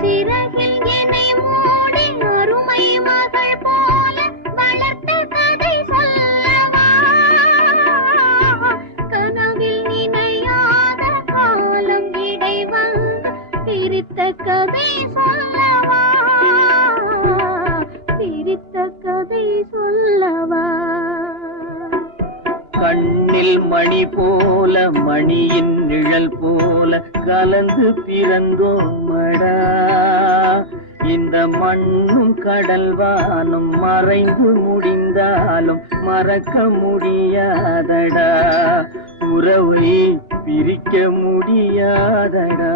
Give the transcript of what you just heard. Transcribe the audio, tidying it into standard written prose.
சிறகில் என்னை மூடி அருமை மகள் போல வளர்த்த கதை சொல்லவா? கனவில் நினையாத காலம் இடை வந்து பிரித்த கதை சொல்லவா? பிரித்த கதை சொல்லவா? கண்ணில் மணி போல மணியின் நிழல் போல கலந்து பிறந்தோமடா. இந்த மண்ணும் கடல் வானும் மறைந்து முடிந்தாலும் மறக்க முடியாதடா. உறவை பிரிக்க முடியாதடா.